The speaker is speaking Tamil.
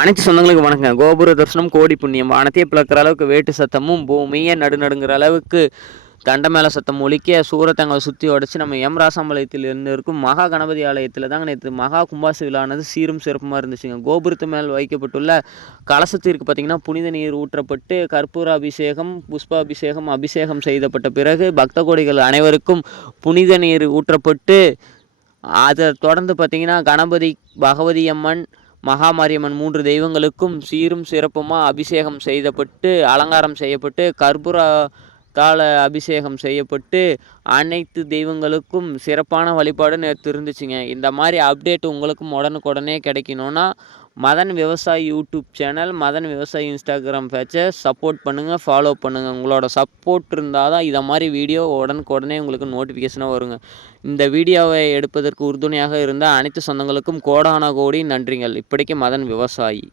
அனைத்து சொந்தங்களுக்கு வணக்கம். கோபுர தரிசனம் கோடி புண்ணியம். வானத்தையே பிளக்கிற அளவுக்கு வேட்டு சத்தமும் பூமியே நடுநடுங்கிற அளவுக்கு தண்ட மேல சத்தம் ஒலிக்க சூரத்தங்களை சுற்றி உடச்சி நம்ம ராசாம்பாளையத்தில் இருந்து இருக்கும் மகா கணபதி ஆலயத்தில் தாங்க நேற்று மகா கும்பாசு விழானது சீரும் சிறப்புமாக இருந்துச்சுங்க. கோபுரத்து மேல் வைக்கப்பட்டுள்ள கலசத்திற்கு பார்த்திங்கன்னா புனித நீர் ஊற்றப்பட்டு கற்பூர அபிஷேகம், புஷ்பாபிஷேகம், அபிஷேகம் செய்யப்பட்ட பிறகு பக்த கோடிகள் அனைவருக்கும் புனித நீர் ஊற்றப்பட்டு அதை தொடர்ந்து பார்த்திங்கன்னா கணபதி, பகவதி அம்மன், மகாமாரியம்மன் 3 தெய்வங்களுக்கும் சீரும் சிறப்புமாக அபிஷேகம் செய்யப்பட்டு அலங்காரம் செய்யப்பட்டு கற்பூரத்தால் அபிஷேகம் செய்யப்பட்டு அனைத்து தெய்வங்களுக்கும் சிறப்பான வழிபாடு நேற்று இருந்துச்சுங்க. இந்த மாதிரி அப்டேட் உங்களுக்கும் உடனுக்குடனே கிடைக்கணுன்னா மதன் விவசாயி யூடியூப் சேனல், மதன் விவசாயி இன்ஸ்டாகிராம் பேஜை சப்போர்ட் பண்ணுங்கள், ஃபாலோ பண்ணுங்கள். உங்களோட சப்போர்ட் இருந்தால் தான் இதை மாதிரி வீடியோ உடனுக்குடனே உங்களுக்கு நோட்டிஃபிகேஷனாக வருங்க. இந்த வீடியோவை எடுப்பதற்கு உறுதுணையாக இருந்த அனைத்து சொந்தங்களுக்கும் கோடான கோடி நன்றிகள். இப்படிக்கு மதன் விவசாயி.